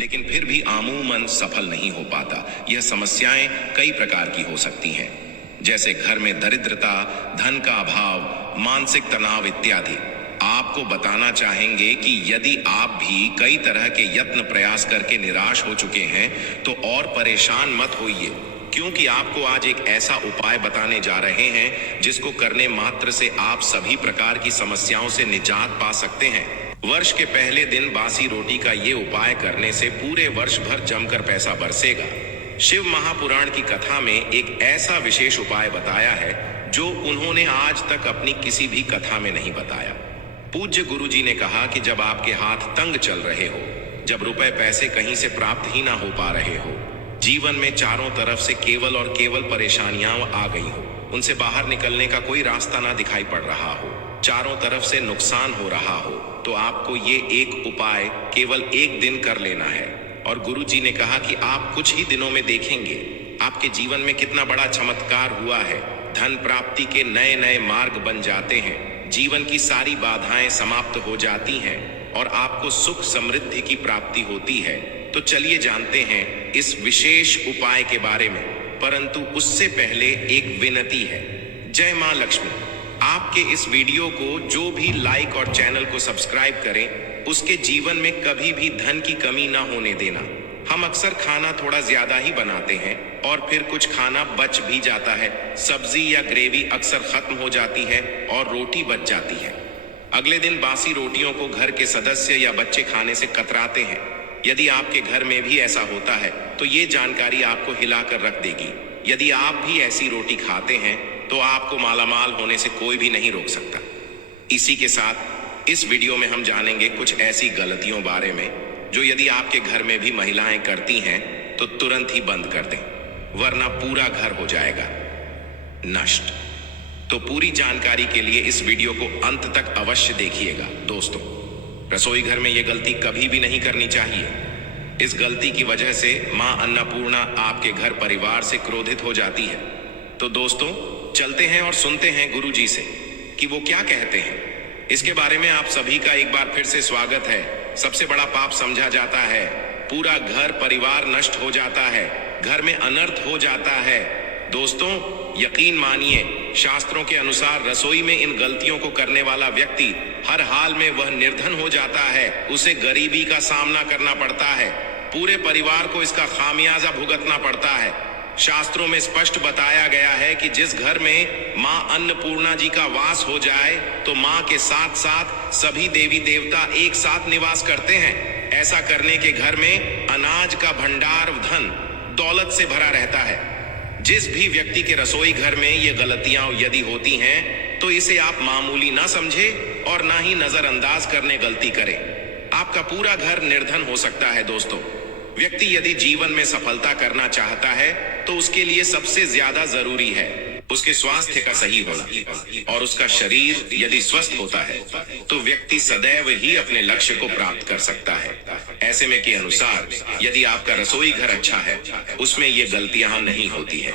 लेकिन फिर भी आमूमन सफल नहीं हो पाता। यह समस्याएं कई प्रकार की हो सकती हैं, जैसे घर में दरिद्रता, धन का अभाव, मानसिक तनाव इत्यादि। आपको बताना चाहेंगे कि यदि आप भी कई तरह के यत्न प्रयास करके निराश हो चुके हैं तो और परेशान मत होइए, क्योंकि आपको आज एक ऐसा उपाय बताने जा रहे हैं जिसको करने मात्र से आप सभी प्रकार की समस्याओं से निजात पा सकते हैं। वर्ष के पहले दिन बासी रोटी का ये उपाय करने से पूरे वर्ष भर जमकर पैसा बरसेगा। शिव महापुराण की कथा में एक ऐसा विशेष उपाय बताया है जो उन्होंने आज तक अपनी किसी भी कथा में नहीं बताया। पूज्य गुरुजी ने कहा कि जब आपके हाथ तंग चल रहे हो, जब रुपए पैसे कहीं से प्राप्त ही ना हो पा रहे हो, जीवन में चारों तरफ से केवल और केवल परेशानियां आ गई हो, उनसे बाहर निकलने का कोई रास्ता ना दिखाई पड़ रहा हो, चारों तरफ से नुकसान हो रहा हो, तो आपको ये एक उपाय केवल एक दिन कर लेना है। और गुरुजी ने कहा कि आप कुछ ही दिनों में देखेंगे आपके जीवन में कितना बड़ा चमत्कार हुआ है। धन प्राप्ति के नए नए मार्ग बन जाते हैं, जीवन की सारी बाधाएं समाप्त हो जाती हैं और आपको सुख समृद्धि की प्राप्ति होती है। तो चलिए जानते हैं इस विशेष उपाय के बारे में, परंतु उससे पहले एक विनती है। जय मां लक्ष्मी। आपके इस वीडियो को जो भी लाइक और चैनल को सब्सक्राइब करें, उसके जीवन में कभी भी धन की कमी ना होने देना। हम अक्सर खाना थोड़ा ज्यादा ही बनाते हैं और फिर कुछ खाना बच भी जाता है। सब्जी या ग्रेवी अक्सर खत्म हो जाती है और रोटी बच जाती है। अगले दिन बासी रोटियों को घर के सदस्य या बच्चे खाने से कतराते हैं। यदि आपके घर में भी ऐसा होता है तो ये जानकारी आपको हिलाकर रख देगी। यदि आप भी ऐसी रोटी खाते हैं तो आपको मालामाल होने से कोई भी नहीं रोक सकता। इसी के साथ इस वीडियो में हम जानेंगे कुछ ऐसी गलतियों बारे में जो यदि आपके घर में भी महिलाएं करती हैं तो तुरंत ही बंद कर दें, वरना पूरा घर हो जाएगा नष्ट। तो पूरी जानकारी के लिए इस वीडियो को अंत तक अवश्य देखिएगा। दोस्तों, रसोई घर में यह गलती कभी भी नहीं करनी चाहिए। इस गलती की वजह से मां अन्नपूर्णा आपके घर परिवार से क्रोधित हो जाती है। तो दोस्तों, चलते हैं और सुनते हैं गुरुजी से कि वो क्या कहते हैं। इसके बारे में आप सभी का एक बार फिर से स्वागत है। सबसे बड़ा पाप समझा जाता है, पूरा घर परिवार नष्ट हो जाता है, घर में अनर्थ हो जाता है। दोस्तों, यकीन मानिए, शास्त्रों के अनुसार रसोई में इन गलतियों को करने वाला व्यक्ति हर हाल में वह निर्धन हो जाता है, उसे गरीबी का सामना करना पड़ता है, पूरे परिवार को इसका खामियाजा भुगतना पड़ता है। शास्त्रों में स्पष्ट बताया गया है कि जिस घर में मां अन्नपूर्णा जी का वास हो जाए तो मां के साथ साथ सभी देवी देवता एक साथ निवास करते हैं। ऐसा करने के घर में अनाज का भंडार, धन दौलत से भरा रहता है। जिस भी व्यक्ति के रसोई घर में ये गलतियां यदि होती हैं तो इसे आप मामूली ना समझे और ना ही नजरअंदाज करने गलती करें। आपका पूरा घर निर्धन हो सकता है। दोस्तों, व्यक्ति यदि जीवन में सफलता करना चाहता है तो उसके लिए सबसे ज्यादा जरूरी है उसके स्वास्थ्य का सही होना, और उसका शरीर यदि स्वस्थ होता है तो व्यक्ति सदैव ही अपने लक्ष्य को प्राप्त कर सकता है। ऐसे में के अनुसार यदि आपका रसोई घर अच्छा है, उसमें ये गलतियां नहीं होती है,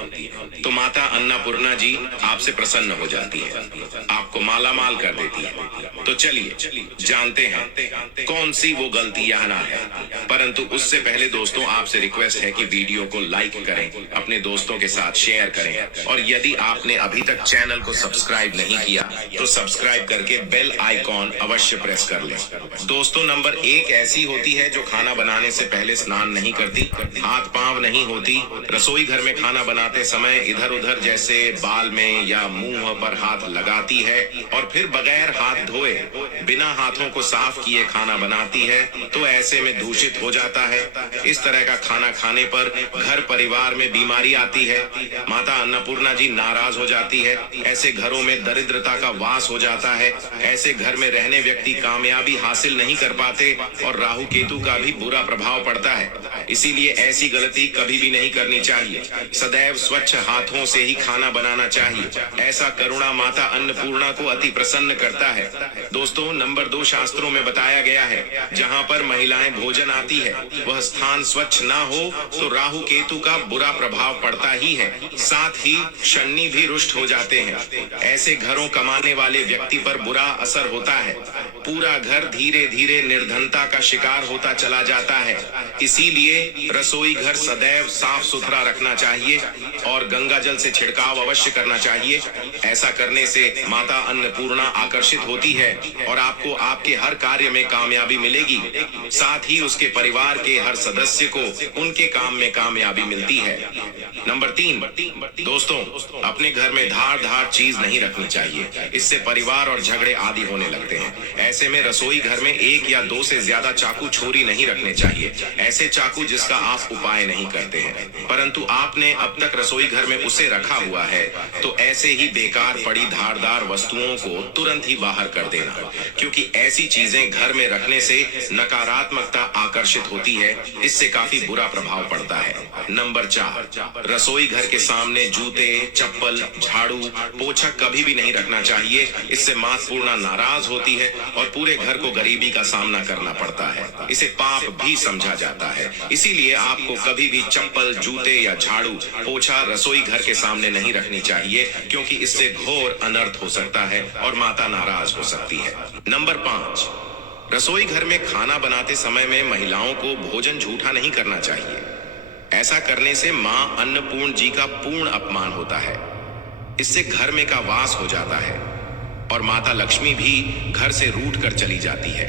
तो माता अन्नपूर्णा जी आपसे प्रसन्न हो जाती है, आपको मालामाल कर देती है। तो चलिए जानते हैं कौन सी वो गलतियां ना है। परंतु उससे पहले दोस्तों, आपसे रिक्वेस्ट है कि वीडियो को लाइक करें, अपने दोस्तों के साथ शेयर करें, और यदि आपने अभी तक चैनल को सब्सक्राइब नहीं किया तो सब्सक्राइब करके बेल आइकॉन अवश्य प्रेस कर लें। दोस्तों, नंबर 1 ऐसी होती है जो खाना बनाने से पहले स्नान नहीं करती, हाथ पांव नहीं होती, रसोई घर में खाना बनाते समय इधर उधर जैसे बाल में या मुंह पर हाथ लगाती है और फिर बगैर हाथ धोए बिना हाथों को साफ किए खाना बनाती है, तो ऐसे में दूषित हो जाता है। इस तरह का खाना खाने पर घर परिवार में बीमारी आती है, माता अन्नपूर्णा जी नाराज हो जाती है, ऐसे घरों में दरिद्रता का वास हो जाता है, ऐसे घर में रहने व्यक्ति कामयाबी हासिल नहीं कर पाते और राहु केतु का भी बुरा प्रभाव पड़ता है। इसीलिए ऐसी गलती कभी भी नहीं करनी चाहिए। सदैव स्वच्छ हाथों से ही खाना बनाना चाहिए। ऐसा करुणा माता अन्नपूर्णा को अति प्रसन्न करता है। दोस्तों, नंबर 2 शास्त्रों में बताया गया है जहाँ पर महिलाएं भोजन आती है वह स्थान स्वच्छ ना हो तो राहु केतु का बुरा प्रभाव पड़ता ही है, साथ ही शनि भी रुष्ट हो जाते हैं। ऐसे घरों कमाने वाले व्यक्ति पर बुरा असर होता है। पूरा घर धीरे धीरे निर्धनता का शिकार होता चला जाता है। इसीलिए रसोई घर सदैव साफ सुथरा रखना चाहिए और गंगा जल से छिड़काव अवश्य करना चाहिए। ऐसा करने से माता अन्नपूर्णा आकर्षित होती है और आपको आपके हर कार्य में कामयाबी मिलेगी। साथ ही उसके परिवार के हर सदस्य को उनके काम में कामयाबी मिलती है। नंबर 3, दोस्तों, अपने घर में धार चीज नहीं रखनी चाहिए। इससे परिवार और झगड़े आदि होने लगते हैं। ऐसे में रसोई घर में 1 या 2 से ज्यादा चाकू छुरी नहीं रखने चाहिए। ऐसे चाकू जिसका आप उपाय नहीं करते हैं, परंतु आपने अब तक रसोई घर में उसे रखा हुआ है, तो ऐसे ही बेकार पड़ी धारदार वस्तुओं को तुरंत ही बाहर कर देना, क्योंकि ऐसी चीजें घर में रखने से नकारात्मकता आकर्षित होती है। इससे काफी बुरा प्रभाव पड़ता है। नंबर 4, रसोई घर के सामने जूते, चप्पल, झाड़ू, पोछा कभी भी नहीं रखना चाहिए। इससे माता पूर्णा नाराज होती है और पूरे घर को गरीबी का सामना करना पड़ता है। इसे पाप भी समझा जाता है। इसीलिए आपको कभी भी चप्पल, जूते या झाड़ू, पोछा रसोई घर के सामने नहीं रखनी चाहिए, क्योंकि इससे घोर अनर्थ हो सकता है और माता नाराज हो सकती है। नंबर 5, रसोई घर में खाना बनाते समय में महिलाओं को भोजन झूठा नहीं करना चाहिए। ऐसा करने से मां अन्नपूर्ण जी का पूर्ण अपमान होता है। इससे घर में का वास हो जाता है और माता लक्ष्मी भी घर से रूठ कर चली जाती है।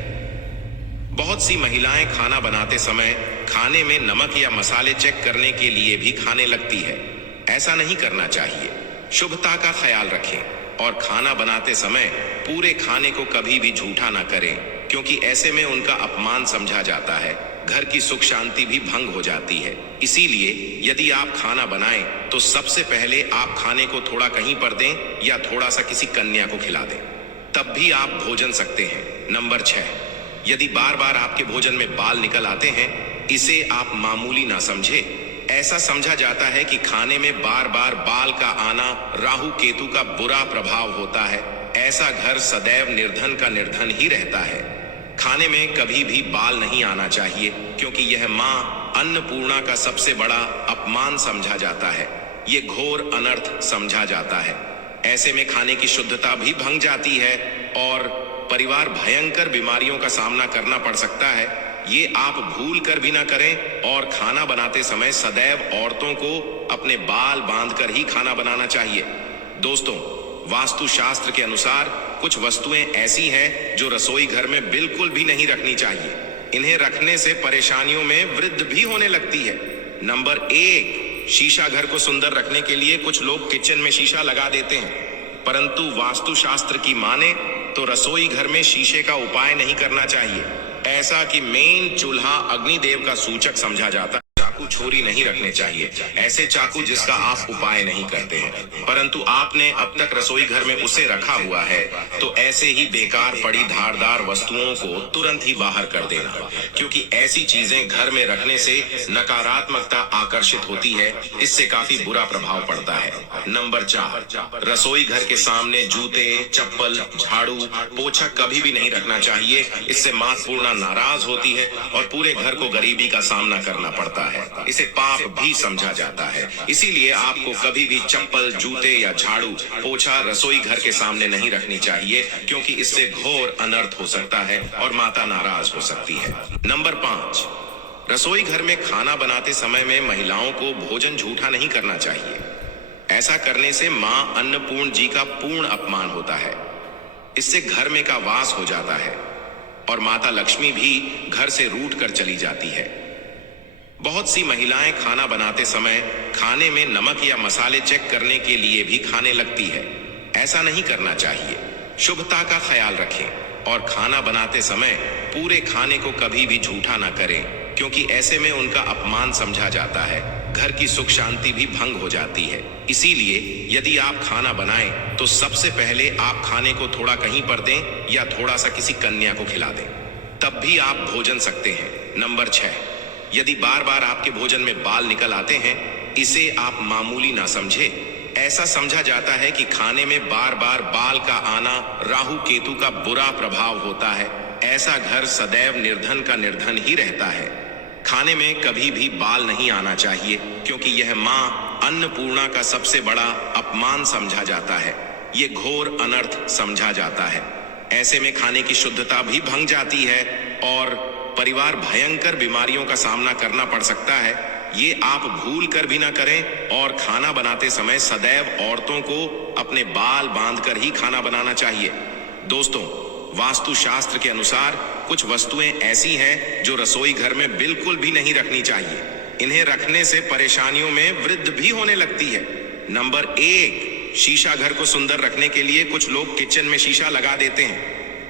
बहुत सी महिलाएं खाना बनाते समय खाने में नमक या मसाले चेक करने के लिए भी खाने लगती है। ऐसा नहीं करना चाहिए। शुभता का ख्याल रखें और खाना बनाते समय पूरे खाने को कभी भी झूठा ना करें, क्योंकि ऐसे में उनका अपमान समझा जाता है। घर की सुख शांति भी भंग हो जाती है। इसीलिए यदि आप खाना बनाएं तो सबसे पहले आप खाने को थोड़ा कहीं पर दें या थोड़ा सा किसी कन्या को खिला दें, तब भी आप भोजन सकते हैं। नंबर 6, यदि बार बार आपके भोजन में बाल निकल आते हैं, इसे आप मामूली ना समझें। ऐसा समझा जाता है कि खाने में बार बार बाल का आना राहु केतु का बुरा प्रभाव होता है। ऐसा घर सदैव निर्धन का निर्धन ही रहता है। खाने में कभी भी बाल नहीं आना चाहिए, क्योंकि यह मां अन्नपूर्णा का सबसे बड़ा अपमान समझा जाता है। ये घोर अनर्थ समझा जाता है। ऐसे में खाने की शुद्धता भी भंग जाती है और परिवार भयंकर बीमारियों का सामना करना पड़ सकता है। ये आप भूल कर भी ना करें और खाना बनाते समय सदैव औरतों को अपने बाल बांधकर ही खाना बनाना चाहिए। दोस्तों, वास्तुशास्त्र के अनुसार कुछ वस्तुएं ऐसी हैं जो रसोई घर में बिल्कुल भी नहीं रखनी चाहिए। इन्हें रखने से परेशानियों में वृद्धि भी होने लगती है। नंबर 1, शीशा। घर को सुंदर रखने के लिए कुछ लोग किचन में शीशा लगा देते हैं, परंतु वास्तुशास्त्र की माने तो रसोई घर में शीशे का उपाय नहीं करना चाहिए। ऐसा कि मेन चूल्हा अग्निदेव का सूचक समझा जाता है। चाकू छुरी नहीं रखने चाहिए। ऐसे चाकू जिसका आप उपाय नहीं करते हैं, परंतु आपने अब तक रसोई घर में उसे रखा हुआ है, तो ऐसे ही बेकार पड़ी धारदार वस्तुओं को तुरंत ही बाहर कर देना, क्योंकि ऐसी चीजें घर में रखने से नकारात्मकता आकर्षित होती है। इससे काफी बुरा प्रभाव पड़ता है। नंबर 4, रसोई घर के सामने जूते, चप्पल, झाड़ू, पोछा कभी भी नहीं रखना चाहिए। इससे माता पूर्णा नाराज होती है और पूरे घर को गरीबी का सामना करना पड़ता है। इसे पाप भी समझा जाता है। इसीलिए आपको कभी भी चप्पल, जूते या झाड़ू, पोछा रसोई घर के सामने नहीं रखनी चाहिए, क्योंकि इससे घोर अनर्थ हो सकता है और माता नाराज हो सकती है। नंबर 5, रसोई घर में खाना बनाते समय में महिलाओं को भोजन झूठा नहीं करना चाहिए। ऐसा करने से मां अन्नपूर्ण जी का पूर्ण अपमान होता है। इससे घर में का वास हो जाता है और माता लक्ष्मी भी घर से रूठ कर चली जाती है। बहुत सी महिलाएं खाना बनाते समय खाने में नमक या मसाले चेक करने के लिए भी खाने लगती है। ऐसा नहीं करना चाहिए। शुभता का ख्याल रखें और खाना बनाते समय पूरे खाने को कभी भी झूठा ना करें, क्योंकि ऐसे में उनका अपमान समझा जाता है। घर की सुख शांति भी भंग हो जाती है। इसीलिए यदि आप खाना बनाएं तो सबसे पहले आप खाने को थोड़ा कहीं पर दें या थोड़ा सा किसी कन्या को खिला दें, तब भी आप भोजन सकते हैं। नंबर 6, यदि बार बार आपके भोजन में बाल निकल आते हैं, इसे आप मामूली ना समझें। ऐसा समझा जाता है कि खाने में बार बार बाल का आना राहु केतु का बुरा प्रभाव होता है। ऐसा घर सदैव निर्धन का निर्धन ही रहता है। खाने में कभी भी बाल नहीं आना चाहिए, क्योंकि यह मां अन्नपूर्णा का सबसे बड़ा अपमान समझा जाता है। ये घोर अनर्थ समझा जाता है। ऐसे में खाने की शुद्धता भी भंग जाती है और परिवार भयंकर बीमारियों का सामना करना पड़ सकता है। ये आप भूल कर भी ना करें और खाना बनाते समय सदैव औरतों को अपने बाल बांधकर ही खाना बनाना चाहिए। दोस्तों, वास्तुशास्त्र के अनुसार कुछ वस्तुएं ऐसी हैं जो रसोई घर में बिल्कुल भी नहीं रखनी चाहिए। इन्हें रखने से परेशानियों में वृद्धि भी होने लगती है। नंबर 1, शीशा। घर को सुंदर रखने के लिए कुछ लोग किचन में शीशा लगा देते हैं,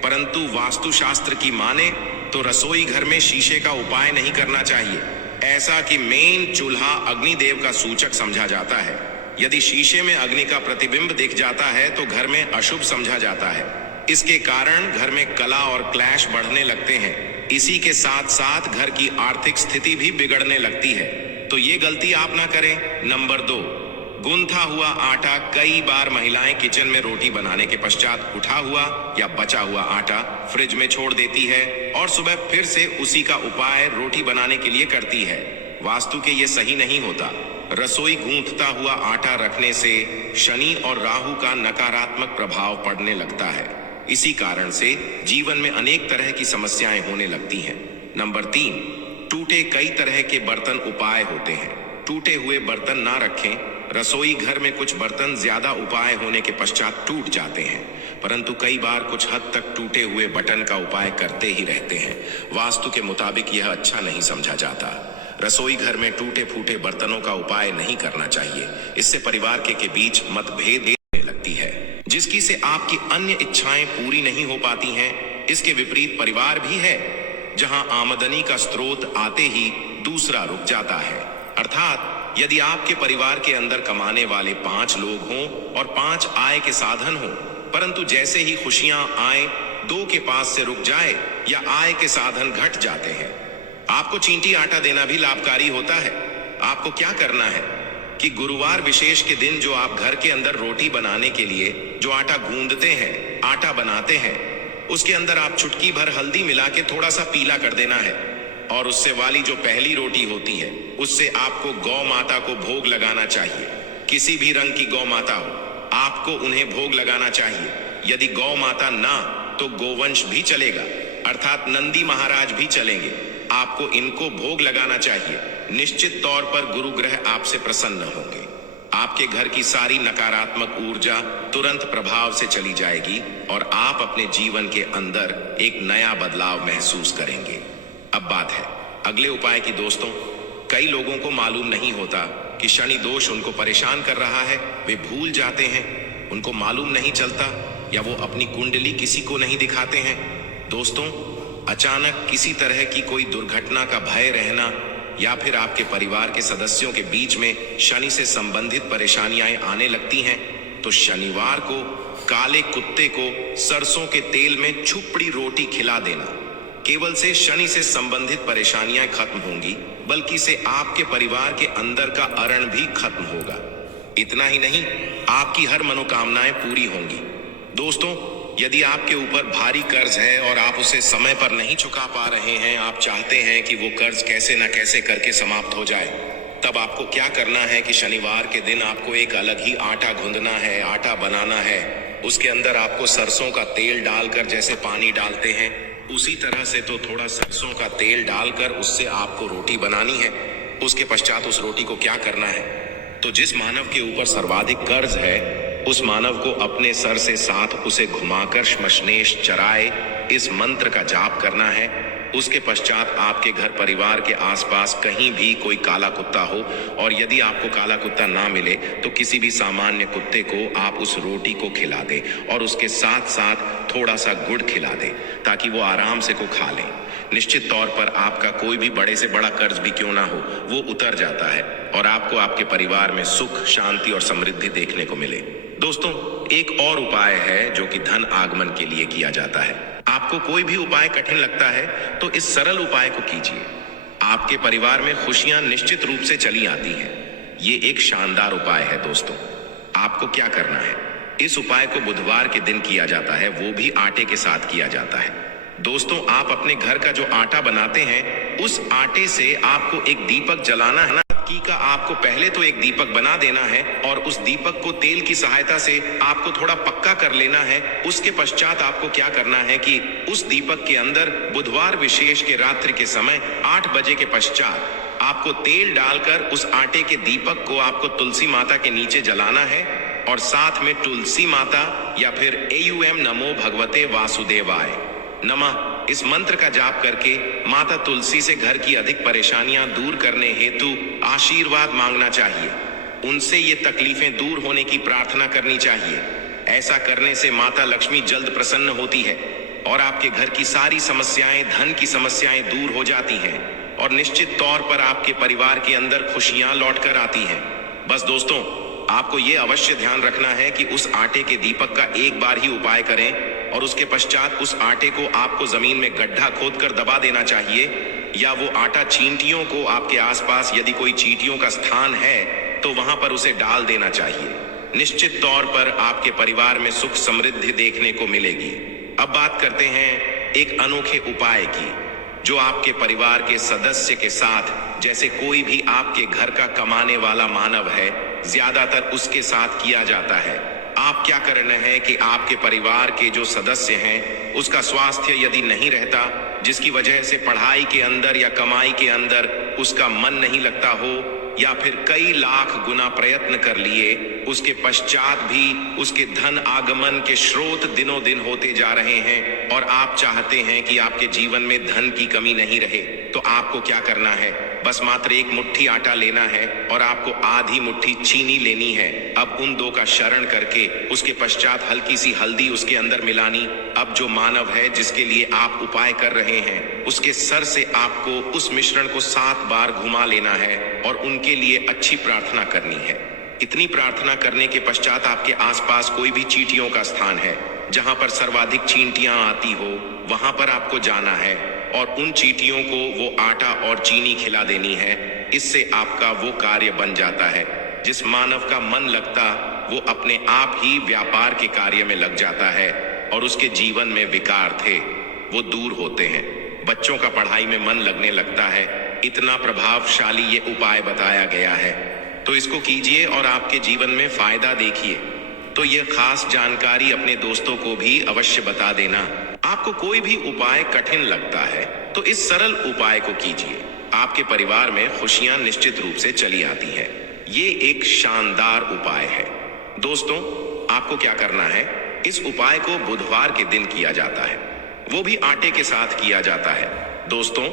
परंतु वास्तुशास्त्र की माने तो रसोई घर में शीशे का उपाय नहीं करना चाहिए। ऐसा कि मेन चूल्हा अग्निदेव का सूचक समझा जाता है। यदि शीशे में अग्नि का प्रतिबिंब दिख जाता है तो घर में अशुभ समझा जाता है। इसके कारण घर में कला और क्लैश बढ़ने लगते हैं। इसी के साथ साथ घर की आर्थिक स्थिति भी बिगड़ने लगती है। तो ये गलती आप ना करें। नंबर 2, गूंथा हुआ आटा। कई बार महिलाएं किचन में रोटी बनाने के पश्चात उठा हुआ या बचा हुआ आटा फ्रिज में छोड़ देती है और सुबह फिर से उसी का उपाय रोटी बनाने के लिए करती है। वास्तु के ये सही नहीं होता। रसोई गूंथता हुआ आटा रखने से शनि और राहु का नकारात्मक प्रभाव पड़ने लगता है। इसी कारण से जीवन में अनेक तरह की समस्याएं होने लगती हैं। नंबर 3, टूटे कई तरह के बर्तन उपाय होते हैं। टूटे हुए बर्तन ना रखें। रसोई घर में कुछ बर्तन ज्यादा उपाय होने के पश्चात टूट जाते हैं, परंतु कई बार कुछ हद तक टूटे हुए बटन का उपाय करते ही रहते हैं। वास्तु के मुताबिक यह अच्छा नहीं समझा जाता। रसोई घर में टूटे फूटे बर्तनों का उपाय नहीं करना चाहिए। इससे परिवार के बीच मतभेद होने लगती है, जिसकी से आपकी अन्य इच्छाएं पूरी नहीं हो पाती हैं। इसके विपरीत परिवार भी है जहां आमदनी का स्रोत आते ही दूसरा रुक जाता है। अर्थात यदि आपके परिवार के अंदर कमाने वाले 5 लोग हों और 5 आय के साधन हों, परंतु जैसे ही खुशियां आए 2 के पास से रुक जाए या आय के साधन घट जाते हैं। आपको चींटी आटा देना भी लाभकारी होता है। आपको क्या करना है कि गुरुवार विशेष के दिन जो आप घर के अंदर रोटी बनाने के लिए जो आटा गूंदते हैं, आटा बनाते हैं, उसके अंदर आप चुटकी भर हल्दी मिला के थोड़ा सा पीला कर देना है और उससे वाली जो पहली रोटी होती है उससे आपको गौ माता को भोग लगाना चाहिए। किसी भी रंग की गौ माता हो, आपको उन्हें भोग लगाना चाहिए। यदि गौ माता ना तो गोवंश भी चलेगा, अर्थात नंदी महाराज भी चलेंगे। आपको इनको भोग लगाना चाहिए। निश्चित तौर पर गुरु ग्रह आपसे प्रसन्न होंगे। आपके घर की सारी नकारात्मक ऊर्जा तुरंत प्रभाव से चली जाएगी और आप अपने जीवन के अंदर एक नया बदलाव महसूस करेंगे। अब बात है अगले उपाय की। दोस्तों, कई लोगों को मालूम नहीं होता कि शनि दोष उनको परेशान कर रहा है। वे भूल जाते हैं, उनको मालूम नहीं चलता या वो अपनी कुंडली किसी को नहीं दिखाते हैं। दोस्तों, अचानक किसी तरह की कोई दुर्घटना का भय रहना या फिर आपके परिवार के सदस्यों के बीच में शनि से संबंधित परेशानियां आने लगती हैं तो शनिवार को काले कुत्ते को सरसों के तेल में छुपड़ी रोटी खिला देना। केवल से शनि से संबंधित परेशानियां खत्म होंगी, बल्कि से आपके परिवार के अंदर का अरण भी खत्म होगा। इतना ही नहीं, आपकी हर मनोकामनाएं पूरी होंगी। दोस्तों, यदि आपके ऊपर भारी कर्ज है और आप उसे समय पर नहीं चुका पा रहे हैं, आप चाहते हैं कि वो कर्ज कैसे न कैसे करके समाप्त हो जाए, तब आपको क्या करना है कि शनिवार के दिन आपको एक अलग ही आटा गूंदना है, आटा बनाना है। उसके अंदर आपको सरसों का तेल डालकर जैसे पानी डालते हैं उसी तरह से तो थोड़ा सरसों का तेल डालकर उससे आपको रोटी बनानी है। उसके पश्चात उस रोटी को क्या करना है, तो जिस मानव के ऊपर सर्वाधिक कर्ज है उस मानव को अपने सर से साथ उसे घुमाकर श्मशनेश चराए इस मंत्र का जाप करना है। उसके पश्चात आपके घर परिवार के आसपास कहीं भी कोई काला कुत्ता हो और यदि आपको काला कुत्ता ना मिले तो किसी भी सामान्य कुत्ते को आप उस रोटी को खिला दें और उसके साथ साथ थोड़ा सा गुड़ खिला दें ताकि वो आराम से को खा लें। निश्चित तौर पर आपका कोई भी बड़े से बड़ा कर्ज भी क्यों ना हो वो उतर जाता है और आपको आपके परिवार में सुख, शांति और समृद्धि देखने को मिले। दोस्तों, एक और उपाय है जो कि धन आगमन के लिए किया जाता है। आपको कोई भी उपाय कठिन लगता है तो इस सरल उपाय को कीजिए। आपके परिवार में खुशियां निश्चित रूप से चली आती हैं। ये एक शानदार उपाय है। दोस्तों, आपको क्या करना है, इस उपाय को बुधवार के दिन किया जाता है, वो भी आटे के साथ किया जाता है। दोस्तों, आप अपने घर का जो आटा बनाते हैं उस आटे से आपको एक दीपक जलाना है ना, की का आपको पहले तो एक दीपक बना देना है और उस दीपक को तेल की सहायता से आपको थोड़ा पक्का कर लेना है। उसके पश्चात आपको क्या करना है कि उस दीपक के अंदर बुधवार विशेष के रात्रि के समय 8 बजे के पश्चात आपको तेल डालकर उस आटे के दीपक को आपको तुलसी माता के नीचे जलाना है और साथ में तुलसी माता या फिर AUM नमो भगवते वासुदेवाय नमः इस मंत्र का जाप करके माता तुलसी से घर की अधिक परेशानियां दूर करने हेतु आशीर्वाद मांगना चाहिए। उनसे ये तकलीफें दूर होने की प्रार्थना करनी चाहिए। ऐसा करने से माता लक्ष्मी जल्द प्रसन्न होती है और आपके घर की सारी समस्याएं, धन की समस्याएं दूर हो जाती हैं और निश्चित तौर पर आपके परिवार के अंदर खुशियां लौट कर आती हैं। बस दोस्तों, आपको ये अवश्य ध्यान रखना है कि उस आटे के दीपक का एक बार ही उपाय करें और उसके पश्चात उस आटे को आपको जमीन में गड्ढा खोदकर दबा देना चाहिए या वो आटा चींटियों को आपके आसपास यदि कोई चींटियों का स्थान है तो वहां पर उसे डाल देना चाहिए। निश्चित तौर पर आपके परिवार में सुख समृद्धि देखने को मिलेगी। अब बात करते हैं एक अनोखे उपाय की जो आपके परिवार के सदस्य के साथ, जैसे कोई भी आपके घर का कमाने वाला मानव है, ज्यादातर उसके साथ किया जाता है। आप क्या करना है कि आपके परिवार के जो सदस्य हैं उसका स्वास्थ्य यदि नहीं रहता, जिसकी वजह से पढ़ाई के अंदर या कमाई के अंदर उसका मन नहीं लगता हो या फिर कई लाख गुना प्रयत्न कर लिए उसके पश्चात भी उसके धन आगमन के स्रोत दिनों दिन होते जा रहे हैं और आप चाहते हैं कि आपके जीवन में धन की कमी नहीं रहे, तो आपको क्या करना है? बस मात्र एक मुट्ठी आटा लेना है और आपको आधी मुट्ठी चीनी लेनी है। अब उन दो का शरण करके उसके पश्चात हल्की सी हल्दी उसके अंदर मिलानी। अब जो मानव है जिसके लिए आप उपाय कर रहे हैं उसके सर से आपको उस मिश्रण को 7 बार घुमा लेना है और उनके लिए अच्छी प्रार्थना करनी है। इतनी प्रार्थना करने के पश्चात आपके आसपास कोई भी चींटियों का स्थान है जहां पर सर्वाधिक चींटियां आती हो, वहां पर आपको जाना है और उन चींटियों को वो आटा और चीनी खिला देनी है। इससे आपका वो कार्य बन जाता है। जिस मानव का मन लगता वो अपने आप ही व्यापार के कार्य में लग जाता है और उसके जीवन में विकार थे वो दूर होते हैं। बच्चों का पढ़ाई में मन लगने लगता है। इतना प्रभावशाली ये उपाय बताया गया है, तो इसको कीजिए और आपके जीवन में फायदा देखिए। तो ये खास जानकारी अपने दोस्तों को भी अवश्य बता देना। आपको कोई भी उपाय कठिन लगता है तो इस सरल उपाय को कीजिए। आपके परिवार में खुशियां निश्चित रूप से चली आती हैं। ये एक शानदार उपाय है। दोस्तों, आपको क्या करना है? इस उपाय को बुधवार के दिन किया जाता है, वो भी आटे के साथ किया जाता है। दोस्तों,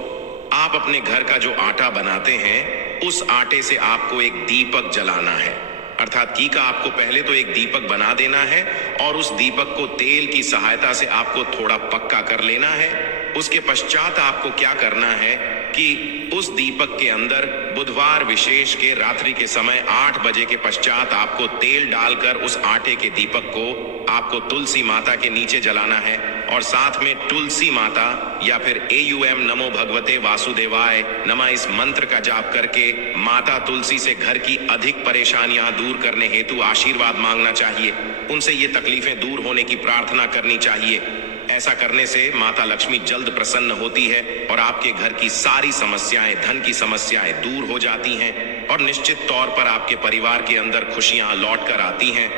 आप अपने घर का जो आटा बनाते हैं उस आटे से आपको एक दीपक जलाना है। अर्थात की का आपको पहले तो एक दीपक बना देना है और उस दीपक को तेल की सहायता से आपको थोड़ा पक्का कर लेना है। उसके पश्चात आपको क्या करना है कि उस दीपक के अंदर बुधवार विशेष के रात्रि के समय 8 बजे के पश्चात आपको तेल डालकर उस आटे के दीपक को आपको तुलसी माता के नीचे जलाना है और साथ में तुलसी माता या फिर AUM नमो भगवते वासुदेवाय नमः इस मंत्र का जाप करके माता तुलसी से घर की अधिक परेशानियां दूर करने हेतु आशीर्वाद मांगना चाहिए। उनसे ये तकलीफें दूर होने की प्रार्थना करनी चाहिए। ऐसा करने से माता लक्ष्मी जल्द प्रसन्न होती है और आपके घर की सारी समस्याएं, धन की समस्याएं दूर हो जाती हैं और निश्चित तौर पर आपके परिवार के अंदर खुशियां लौट कर आती हैं।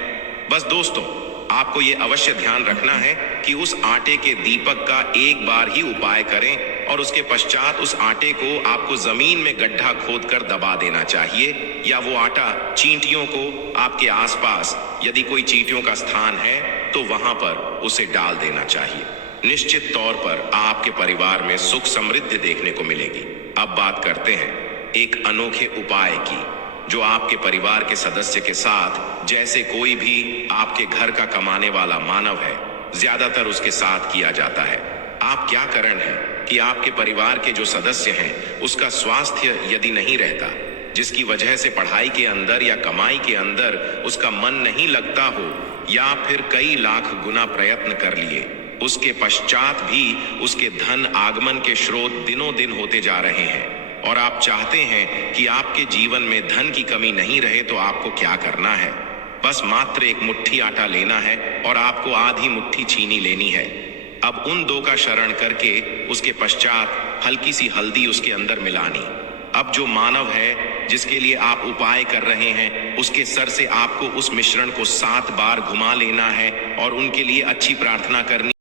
बस दोस्तों, आपको ये अवश्य ध्यान रखना है कि उस आटे के दीपक का एक बार ही उपाय करें और उसके पश्चात उस आटे को आपको जमीन में गड्ढा खोदकर दबा देना चाहिए या वो आटा चींटियों को आपके आसपास यदि कोई चींटियों का स्थान है तो वहां पर उसे डाल देना चाहिए। निश्चित तौर पर आपके परिवार में सुख समृद्धि देखने को मिलेगी। अब बात करते हैं एक अनोखे उपाय की जो आपके परिवार के सदस्य के साथ, जैसे कोई भी आपके घर का कमाने वाला मानव है, ज्यादातर उसके साथ किया जाता है। आप क्या कारण है कि आपके परिवार के जो सदस्य हैं उसका स्वास्थ्य यदि नहीं रहता, जिसकी वजह से पढ़ाई के अंदर या कमाई के अंदर उसका मन नहीं लगता हो या फिर कई लाख गुना प्रयत्न कर लिए, उसके पश्चात भी उसके धन आगमन के स्रोत दिनों दिन होते जा रहे हैं और आप चाहते हैं कि आपके जीवन में धन की कमी नहीं रहे, तो आपको क्या करना है? बस मात्र एक मुट्ठी आटा लेना है और आपको आधी मुट्ठी चीनी लेनी है। अब उन दो का शरण करके उसके पश्चात हल्की सी हल्दी उसके अंदर मिलानी। अब जो मानव है जिसके लिए आप उपाय कर रहे हैं उसके सर से आपको उस मिश्रण को 7 बार घुमा लेना है और उनके लिए अच्छी प्रार्थना करनी